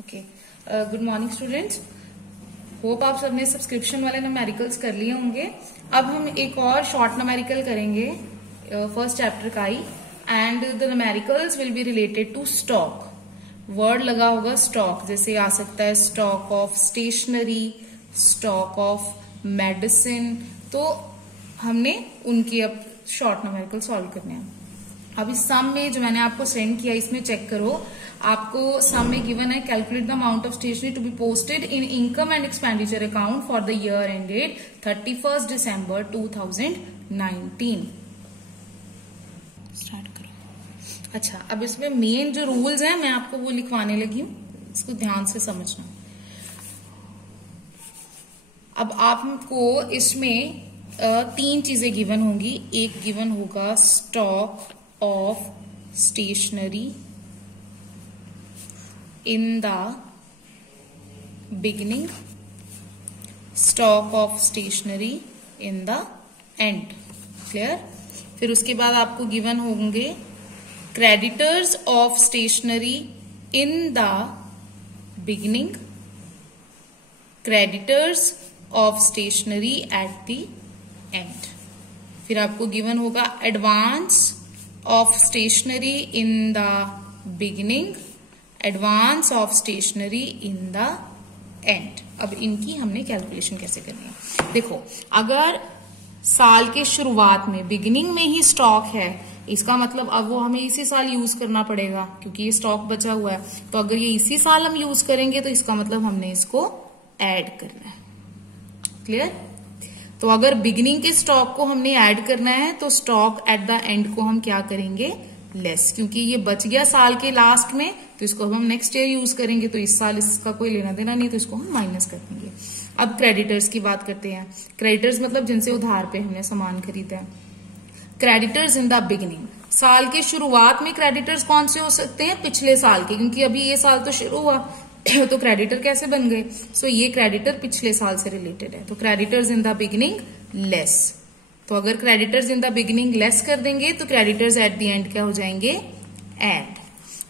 Okay, good morning students. Hope आप सबने subscription वाले न्यूमेरिकल्स कर लिए होंगे। अब हम एक और शॉर्ट न्यूमेरिकल करेंगे फर्स्ट चैप्टर का ही, and the numericals will be related to stock. Word लगा होगा स्टॉक, जैसे आ सकता है stock of stationery, stock of medicine. तो हमने उनकी अब शॉर्ट न्यूमेरिकल सॉल्व करने हैं। अब इस सम में जो मैंने आपको सेंड किया इसमें चेक करो, आपको सम में गिवन है calculate the amount of stationery to be posted in income and expenditure account for the year ended 31 December 2019। Start करो। अच्छा, अब इसमें मेन जो रूल्स हैं मैं आपको वो लिखवाने लगी हूं, इसको ध्यान से समझना। अब आपको इसमें तीन चीजें गिवन होंगी। एक गिवन होगा stock of stationery in the beginning, stock of stationery in the end। Clear? फिर उसके बाद आपको गिवन होंगे creditors of stationery in the beginning, creditors of stationery at the end। फिर आपको गिवन होगा advance of stationery in the beginning, advance of stationery in the end. अब इनकी हमने कैलकुलेशन कैसे करनी है, देखो अगर साल के शुरुआत में बिगिनिंग में ही स्टॉक है, इसका मतलब अब वो हमें इसी साल यूज करना पड़ेगा क्योंकि ये स्टॉक बचा हुआ है। तो अगर ये इसी साल हम यूज करेंगे तो इसका मतलब हमने इसको ऐड करना है। क्लियर? तो अगर बिगिनिंग के स्टॉक को हमने ऐड करना है तो स्टॉक एट द एंड को हम क्या करेंगे, लेस, क्योंकि ये बच गया साल के लास्ट में तो इसको हम नेक्स्ट ईयर यूज करेंगे, तो इस साल इसका कोई लेना देना नहीं, तो इसको हम माइनस कर देंगे। अब क्रेडिटर्स की बात करते हैं। क्रेडिटर्स मतलब जिनसे उधार पे हमने सामान खरीदा है। क्रेडिटर्स इन द बिगिनिंग, साल के शुरुआत में क्रेडिटर्स कौन से हो सकते हैं, पिछले साल के, क्योंकि अभी ये साल तो शुरू हुआ तो क्रेडिटर कैसे बन गए। सो ये क्रेडिटर पिछले साल से रिलेटेड है, तो creditors in the beginning less. तो अगर creditors in the beginning less कर देंगे तो क्रेडिटर्स एट द एंड क्या हो जाएंगे, एंड।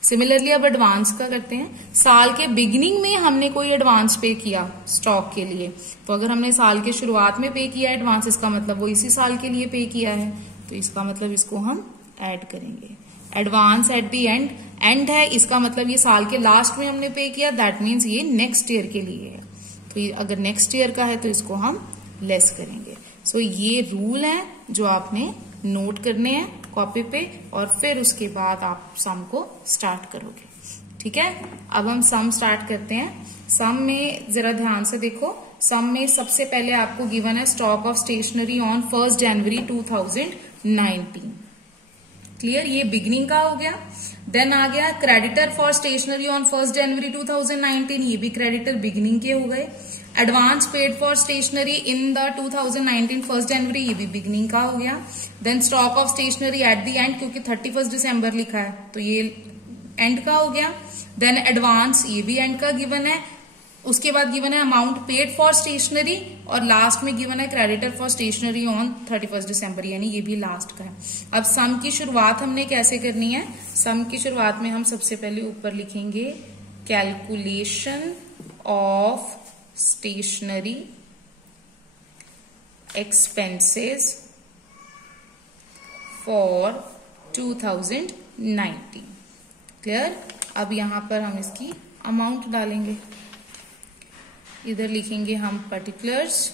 सिमिलरली अब एडवांस का करते हैं। साल के बिगिनिंग में हमने कोई एडवांस पे किया स्टॉक के लिए, तो अगर हमने साल के शुरुआत में पे किया एडवांस, इसका मतलब वो इसी साल के लिए पे किया है, तो इसका मतलब इसको हम ऐड करेंगे। Advance at the and, and है इसका मतलब ये साल के लास्ट में हमने पे किया, दैट मीन्स ये नेक्स्ट ईयर के लिए है। तो ये अगर नेक्स्ट ईयर का है तो इसको हम लेस करेंगे। सो ये रूल है जो आपने नोट करने हैं कॉपी पे, और फिर उसके बाद आप सम को स्टार्ट करोगे। ठीक है, अब हम सम स्टार्ट करते हैं। सम में जरा ध्यान से देखो। सम में सबसे पहले आपको गिवन है stock of stationery on 1 January 2019। Clear? ये बिगिनिंग का हो गया। देन आ गया क्रेडिटर फॉर स्टेशनरी ऑन 1 जनवरी 2019, ये भी क्रेडिटर बिगिनिंग के हो गए। Advance paid for stationery in the 2019 1 January, ये भी बिगिनिंग का हो गया। Then stock of stationery at the end, क्योंकि 31 दिसंबर लिखा है तो ये एंड का हो गया। देन एडवांस, ये भी एंड का गिवन है। उसके बाद गिवन है अमाउंट पेड फॉर स्टेशनरी, और लास्ट में गिवन है क्रेडिटर फॉर स्टेशनरी ऑन 31 दिसंबर, यानी ये भी लास्ट का है। अब सम की शुरुआत हमने कैसे करनी है, सम की शुरुआत में हम सबसे पहले ऊपर लिखेंगे calculation of stationery expenses for 2019। Clear? अब यहां पर हम इसकी अमाउंट डालेंगे। इधर लिखेंगे हम पर्टिकुलर्स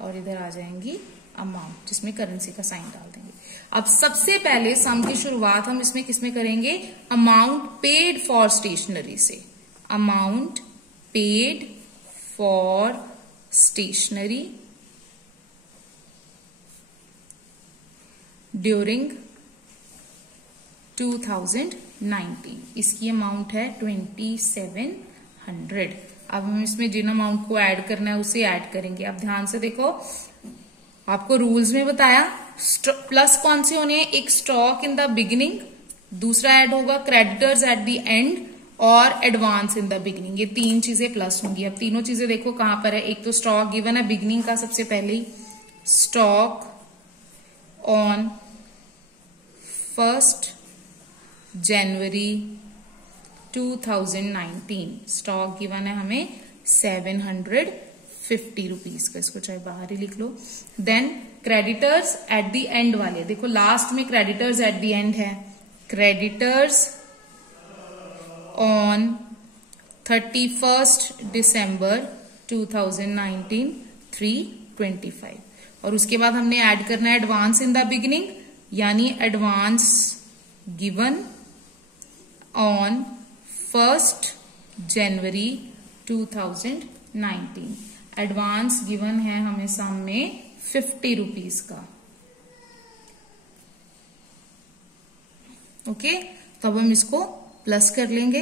और इधर आ जाएंगी अमाउंट, जिसमें करेंसी का साइन डाल देंगे। अब सबसे पहले सम की शुरुआत हम इसमें किसमें करेंगे, अमाउंट पेड फॉर स्टेशनरी से। Amount paid for stationery during 2019, इसकी अमाउंट है 2700। अब हम इसमें जिन अमाउंट को ऐड करना है उसे ऐड करेंगे। अब ध्यान से देखो, आपको रूल्स में बताया प्लस कौन से होने हैं, एक स्टॉक इन द बिगिनिंग, दूसरा ऐड होगा क्रेडिटर्स एट द एंड, और एडवांस इन द बिगिनिंग। ये तीन चीजें प्लस होंगी। अब तीनों चीजें देखो कहां पर है। एक तो स्टॉक गिवन है बिगिनिंग का, सबसे पहले ही stock on 1 January 2019 stock given है हमें 750 रुपीज का, इसको चाहे बाहर ही लिख लो। Then creditors at the end वाले, देखो लास्ट में क्रेडिटर्स एट द एंड है, क्रेडिटर्स ऑन 31st December 2019 325, और उसके बाद हमने ऐड करना है एडवांस इन द बिगिनिंग, यानी advance given on 1st January 2019। Advance given है हमें सामने 50 रुपीज का। ओके, तो अब हम इसको प्लस कर लेंगे।